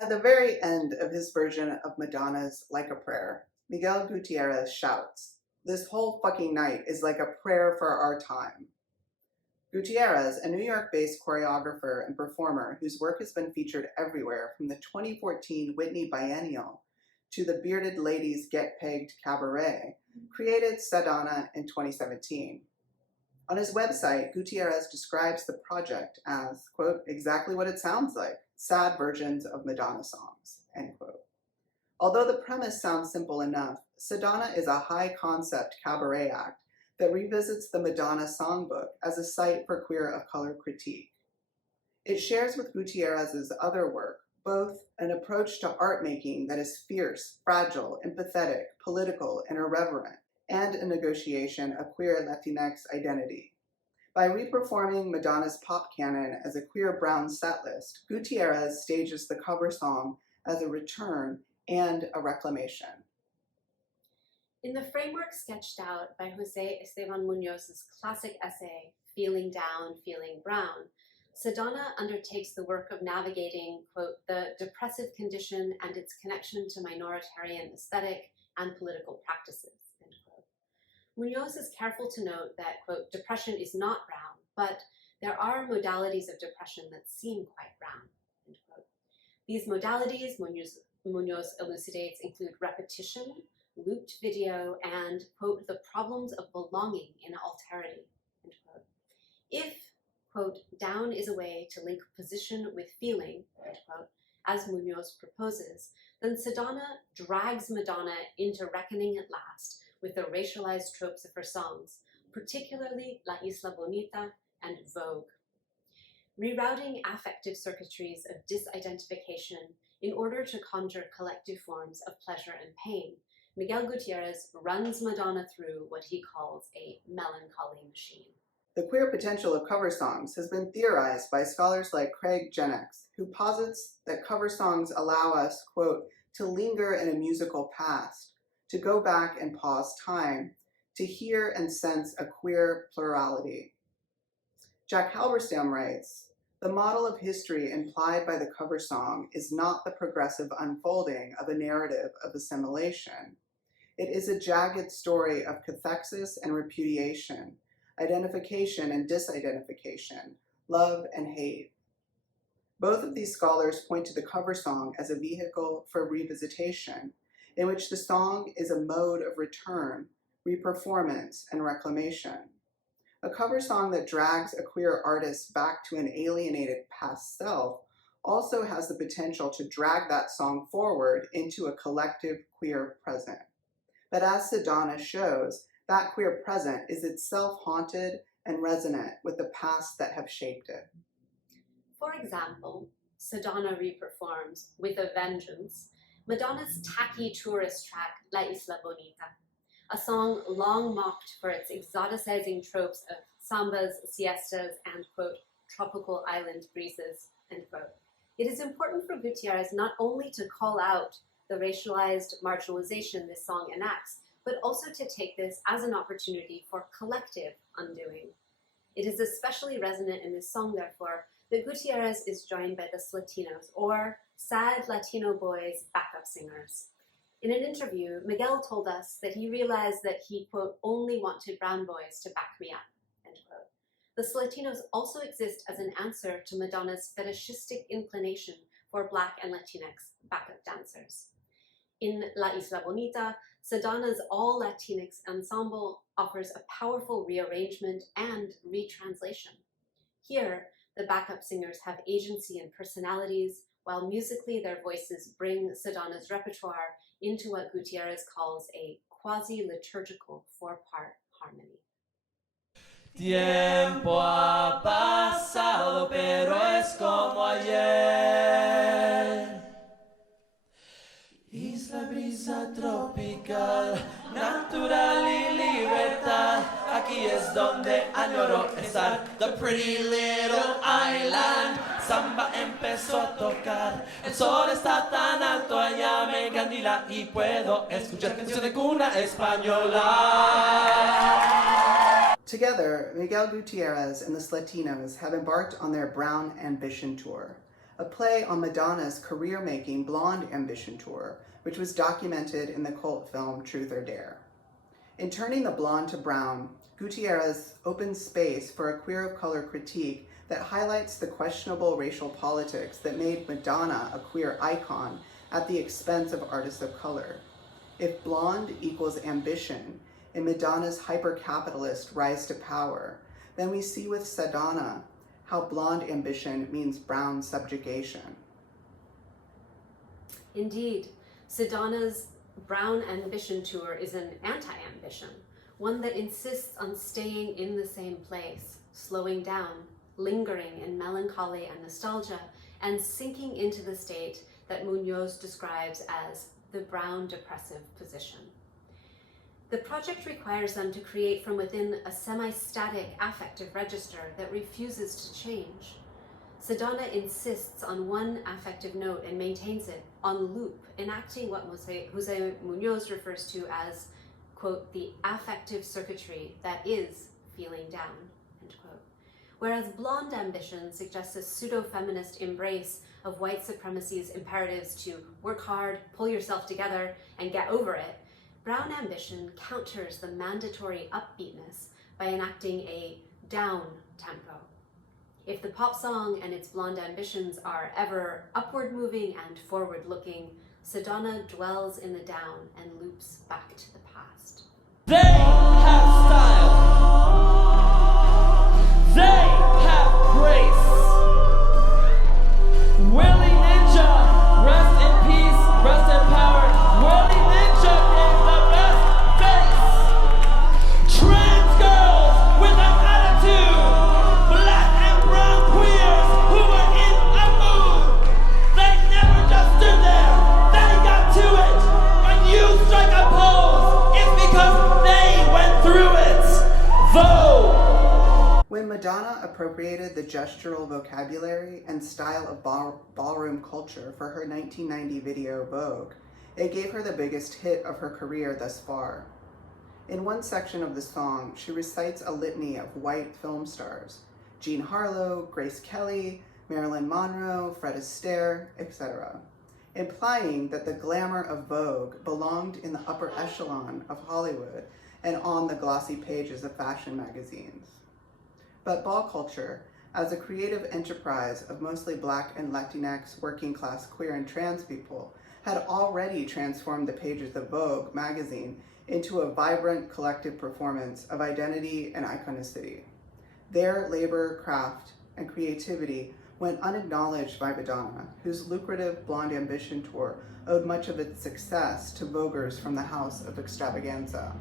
At the very end of his version of Madonna's Like a Prayer, Miguel Gutierrez shouts, "This whole fucking night is like a prayer for our time." Gutierrez, a New York-based choreographer and performer whose work has been featured everywhere from the 2014 Whitney Biennial to the Bearded Ladies Get Pegged Cabaret, created SADONNA in 2017. On his website, Gutierrez describes the project as, quote, "exactly what it sounds like, sad versions of Madonna songs," end quote. Although the premise sounds simple enough, SADONNA is a high-concept cabaret act that revisits the Madonna songbook as a site for queer of color critique. It shares with Gutierrez's other work both an approach to art making that is fierce, fragile, empathetic, political, and irreverent, and a negotiation of queer Latinx identity. By reperforming Madonna's pop canon as a queer brown setlist, Gutierrez stages the cover song as a return and a reclamation. In the framework sketched out by Jose Esteban Muñoz's classic essay, Feeling Down, Feeling Brown, SADONNA undertakes the work of navigating, quote, the depressive condition and its connection to minoritarian aesthetic and political practices, end quote. Muñoz is careful to note that, quote, depression is not brown, but there are modalities of depression that seem quite brown, end quote. These modalities, Muñoz elucidates, include repetition, looped video, and, quote, the problems of belonging in alterity, end quote. If, quote, down is a way to link position with feeling, end quote, as Muñoz proposes, then SADONNA drags Madonna into reckoning at last with the racialized tropes of her songs, particularly La Isla Bonita and Vogue. Rerouting affective circuitries of disidentification in order to conjure collective forms of pleasure and pain, Miguel Gutierrez runs Madonna through what he calls a melancholy machine. The queer potential of cover songs has been theorized by scholars like Craig Jennings, who posits that cover songs allow us, quote, to linger in a musical past, to go back and pause time, to hear and sense a queer plurality. Jack Halberstam writes, "The model of history implied by the cover song is not the progressive unfolding of a narrative of assimilation. It is a jagged story of cathexis and repudiation, identification and disidentification, love and hate." Both of these scholars point to the cover song as a vehicle for revisitation, in which the song is a mode of return, reperformance, and reclamation. A cover song that drags a queer artist back to an alienated past self also has the potential to drag that song forward into a collective queer present. But as SADONNA shows, that queer present is itself haunted and resonant with the past that have shaped it. For example, SADONNA reperforms, with a vengeance, Madonna's tacky tourist track, La Isla Bonita, a song long mocked for its exoticizing tropes of sambas, siestas, and, quote, tropical island breezes, end quote. It is important for Gutierrez not only to call out the racialized marginalization this song enacts, but also to take this as an opportunity for collective undoing. It is especially resonant in this song, therefore, that Gutierrez is joined by the Slatinos, or sad Latino boys backup singers. In an interview, Miguel told us that he realized that he, quote, only wanted brown boys to back me up, end quote. The Slatinos also exist as an answer to Madonna's fetishistic inclination for Black and Latinx backup dancers. In La Isla Bonita, SADONNA's all Latinx ensemble offers a powerful rearrangement and retranslation. Here, the backup singers have agency and personalities, while musically their voices bring SADONNA's repertoire into what Gutierrez calls a quasi-liturgical four-part harmony. Tiempo ha pasado, pero es como ayer. Isla brisa tropical, natural y libertad. Aquí es donde añoro estar. The pretty little island. Samba empezó a tocar. El sol está tan alto allá, me encandila y puedo escuchar canciones de cuna española. Together, Miguel Gutierrez and the Slatinos have embarked on their Brown Ambition Tour, a play on Madonna's career-making Blonde Ambition tour, which was documented in the cult film Truth or Dare. In turning the blonde to brown, Gutierrez opens space for a queer of color critique that highlights the questionable racial politics that made Madonna a queer icon at the expense of artists of color. If blonde equals ambition in Madonna's hyper-capitalist rise to power, then we see with SADONNA how blonde ambition means brown subjugation. Indeed, SADONNA's Brown Ambition tour is an anti-ambition, one that insists on staying in the same place, slowing down, lingering in melancholy and nostalgia, and sinking into the state that Munoz describes as the brown depressive position. The project requires them to create from within a semi-static affective register that refuses to change. SADONNA insists on one affective note and maintains it on loop, enacting what Jose Munoz refers to as, quote, the affective circuitry that is feeling down, end quote. Whereas Blonde Ambition suggests a pseudo-feminist embrace of white supremacy's imperatives to work hard, pull yourself together, and get over it, Brown Ambition counters the mandatory upbeatness by enacting a down tempo. If the pop song and its blonde ambitions are ever upward moving and forward looking, SADONNA dwells in the down and loops back to the past. They have style. They have grace. Willie Ninja, rest in peace, rest in power. Willie Ninja is the best face. Trans girls with an attitude. Black and brown queers who were in a mood. They never just stood there. They got to it. When you strike a pose, it's because they went through it. Vogue. When Madonna appropriated the gestural vocabulary and style of ballroom culture for her 1990 video Vogue, it gave her the biggest hit of her career thus far. In one section of the song, she recites a litany of white film stars: Jean Harlow, Grace Kelly, Marilyn Monroe, Fred Astaire, etc., implying that the glamour of Vogue belonged in the upper echelon of Hollywood and on the glossy pages of fashion magazines. But ball culture, as a creative enterprise of mostly Black and Latinx working class queer and trans people, had already transformed the pages of Vogue magazine into a vibrant collective performance of identity and iconicity. Their labor, craft, and creativity went unacknowledged by Madonna, whose lucrative Blonde Ambition tour owed much of its success to voguers from the House of Extravaganza.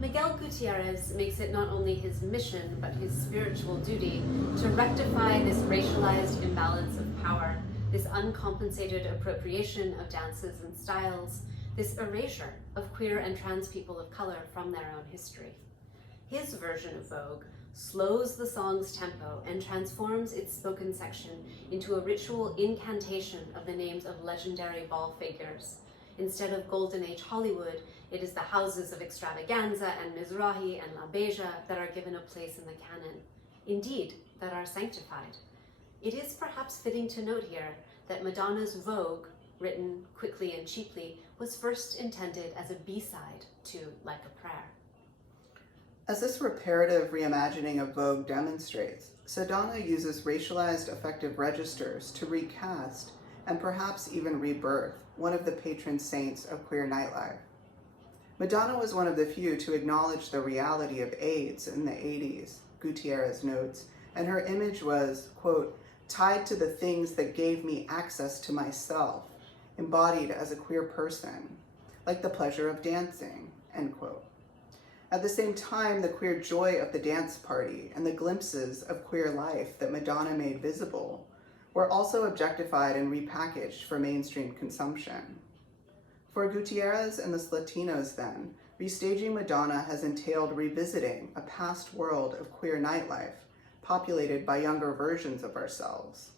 Miguel Gutierrez makes it not only his mission, but his spiritual duty to rectify this racialized imbalance of power, this uncompensated appropriation of dances and styles, this erasure of queer and trans people of color from their own history. His version of Vogue slows the song's tempo and transforms its spoken section into a ritual incantation of the names of legendary ball figures. Instead of Golden Age Hollywood, it is the houses of Extravaganza and Mizrahi and La Beja that are given a place in the canon. Indeed, that are sanctified. It is perhaps fitting to note here that Madonna's Vogue, written quickly and cheaply, was first intended as a B-side to Like a Prayer. As this reparative reimagining of Vogue demonstrates, SADONNA uses racialized affective registers to recast and perhaps even rebirth one of the patron saints of queer nightlife. Madonna was one of the few to acknowledge the reality of AIDS in the 80s, Gutierrez notes, and her image was, quote, tied to the things that gave me access to myself, embodied as a queer person, like the pleasure of dancing, end quote. At the same time, the queer joy of the dance party and the glimpses of queer life that Madonna made visible were also objectified and repackaged for mainstream consumption. For Gutierrez and the Latinos then, restaging Madonna has entailed revisiting a past world of queer nightlife, populated by younger versions of ourselves.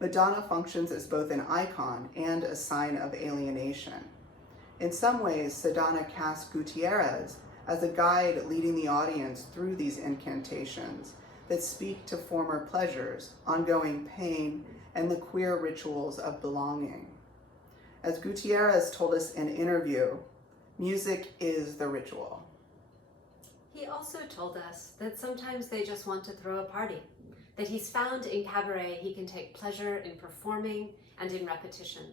Madonna functions as both an icon and a sign of alienation. In some ways, SADONNA casts Gutierrez as a guide leading the audience through these incantations, that speak to former pleasures, ongoing pain, and the queer rituals of belonging. As Gutierrez told us in an interview, music is the ritual. He also told us that sometimes they just want to throw a party, that he's found in cabaret he can take pleasure in performing and in repetition.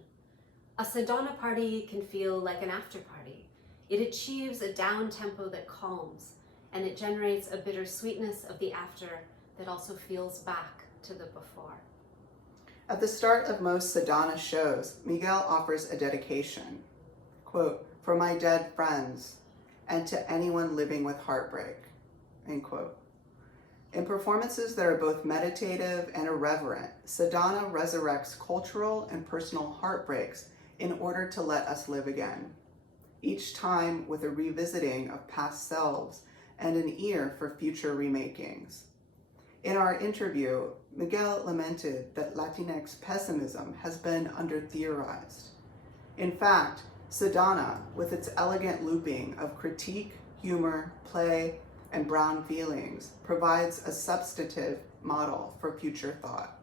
A SADONNA party can feel like an after party. It achieves a down tempo that calms, and it generates a bittersweetness of the after that also feels back to the before. At the start of most SADONNA shows, Miguel offers a dedication, quote, "For my dead friends, and to anyone living with heartbreak," end quote. In performances that are both meditative and irreverent, SADONNA resurrects cultural and personal heartbreaks in order to let us live again, each time with a revisiting of past selves and an ear for future remakings. In our interview, Miguel lamented that Latinx pessimism has been under-theorized. In fact, SADONNA, with its elegant looping of critique, humor, play, and brown feelings, provides a substantive model for future thought.